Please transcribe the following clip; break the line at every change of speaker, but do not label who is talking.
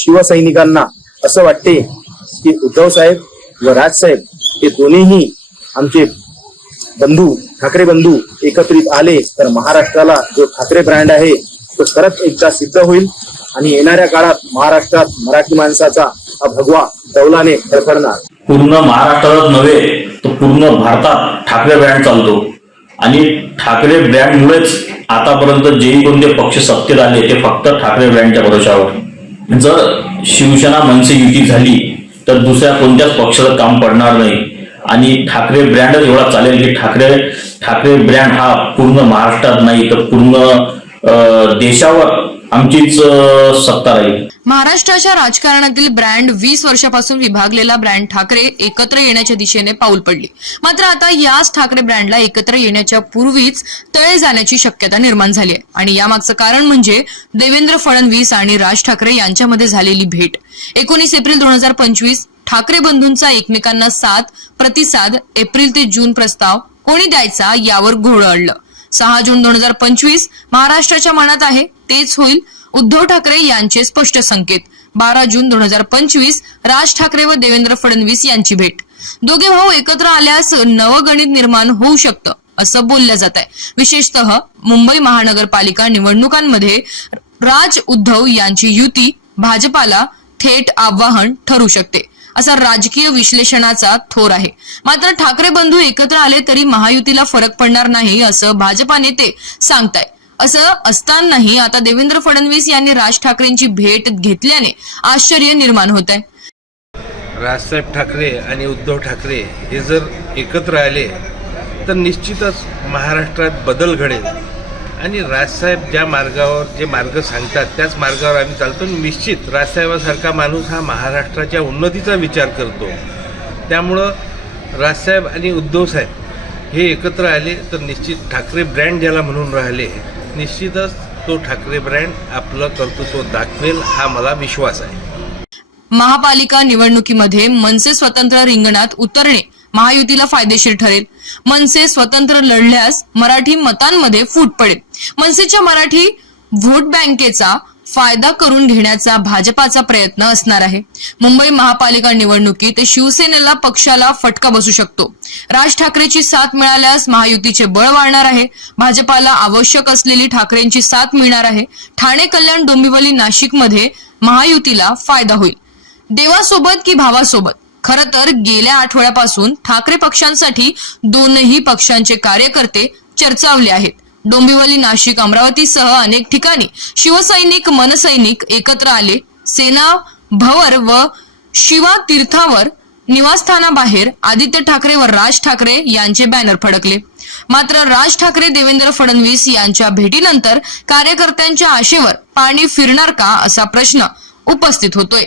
शिवसैनिकांना असं वाटते की उद्धव साहेब व राजसाहेब हे दोन्हीही आमचे बंधू ठाकरे बंधू एकत्रित आले तर महाराष्ट्राला जो ठाकरे ब्रँड आहे तो खरंच एकदा सिद्ध होईल. आणि येणाऱ्या काळात महाराष्ट्रात मराठी माणसाचा हा भगवा दौलाने फडफडणार
पूर्ण महाराष्ट्रात नव्हे तर पूर्ण भारतात ठाकरे ब्रँड चालतो. आणि ठाकरे ब्रँडमुळेच आतापर्यंत जे कोणते पक्ष सत्तेत आले ते फक्त ठाकरे ब्रँडच्या भरोशावर जर शिवसेना मनसे युती झाली तर दुसऱ्या कोणत्याच पक्षाचं काम पडणार नाही. आणि ठाकरे ब्रँडच एवढा चालेल की ठाकरे ठाकरे ब्रँड हा पूर्ण महाराष्ट्रात नाही तर पूर्ण देशावर आमचीच सत्ता राहील.
महाराष्ट्राच्या राजकारणातील ब्रँड वीस वर्षापासून विभागलेला ब्रँड ठाकरे एकत्र येण्याच्या दिशेने पाऊल पडली. मात्र आता याच ठाकरे ब्रँडला एकत्र येण्याच्या पूर्वीच तळे जाण्याची शक्यता निर्माण झाली आहे. आणि यामागचं कारण म्हणजे देवेंद्र फडणवीस आणि राज ठाकरे यांच्यामध्ये झालेली भेट. एकोणीस एप्रिल दोन हजार पंचवीस ठाकरे बंधूंचा एकमेकांना साथ प्रतिसाद एप्रिल ते जून प्रस्ताव कोणी द्यायचा यावर घोळ अडलं. सहा जून दोन हजार पंचवीस महाराष्ट्राच्या मनात आहे तेच होईल उद्धव ठाकरे यांचे स्पष्ट संकेत. बारा जून दोन हजार पंचवीस राज ठाकरे व देवेंद्र फडणवीस यांची भेट. दोघे भाऊ एकत्र आल्यास नवगणित निर्माण होऊ शकतं असं बोललं जात आहे. विशेषतः मुंबई महानगरपालिका निवडणुकांमध्ये राज उद्धव यांची युती भाजपाला थेट आव्हान ठरू शकते असा राजकीय विश्लेषणाचा थोर आहे. मात्र ठाकरे बंधू एकत्र आले तरी महायुतीला फरक पडणार नाही असं भाजपा नेते सांगताय. असं असतानाही आता देवेंद्र फडणवीस यांनी राज ठाकरेंची भेट घेतल्याने आश्चर्य निर्माण होत आहे.
राजसाहेब ठाकरे आणि उद्धव ठाकरे हे जर एकत्र आले तर निश्चितच महाराष्ट्रात बदल घडेल. आणि राजसाहेब ज्या मार्गावर जे मार्ग सांगतात त्याच मार्गावर आम्ही चालतो. आणि निश्चित राजसाहेबासारखा माणूस हा महाराष्ट्राच्या उन्नतीचा विचार करतो. त्यामुळं राजसाहेब आणि उद्धवसाहेब हे एकत्र आले तर निश्चित ठाकरे ब्रँड ज्याला म्हणून राहिले निश्चितच तो ठाकरे ब्रँड आपलं कर्तृत्व दाखवेल हा मला विश्वास आहे.
महापालिका निवडणुकीमध्ये मनसे स्वतंत्र रिंगणात उतरणे महायुतीला फायदेशीर ठरेल. मनसे स्वतंत्र लढल्यास मराठी मतांमध्ये फूट पडेल. मनसेच्या मराठी व्होट बँकेचा फायदा करून घेण्याचा भाजपाचा प्रयत्न असणार आहे. मुंबई महापालिका निवडणुकीत शिवसेनेला पक्षाला फटका बसू शकतो. राज ठाकरेची साथ मिळाल्यास महायुतीचे बळ वाढणार आहे. भाजपाला आवश्यक असलेली ठाकरेंची साथ मिळणार आहे. ठाणे कल्याण डोंबिवली नाशिकमध्ये महायुतीला फायदा होईल. देवासोबत की भावासोबत? खर तर गेल्या आठवड्यापासून ठाकरे पक्षांसाठी दोनही पक्षांचे कार्यकर्ते चर्चावले आहेत. डोंबिवली नाशिक अमरावतीसह अनेक ठिकाणी शिवसैनिक मनसैनिक एकत्र आले. सेना भवर व शिवा तीर्थावर निवासस्थानाबाहेर आदित्य ठाकरे व राज ठाकरे यांचे बॅनर फडकले. मात्र राज ठाकरे देवेंद्र फडणवीस यांच्या भेटीनंतर कार्यकर्त्यांच्या आशेवर पाणी फिरणार का असा प्रश्न उपस्थित होतोय.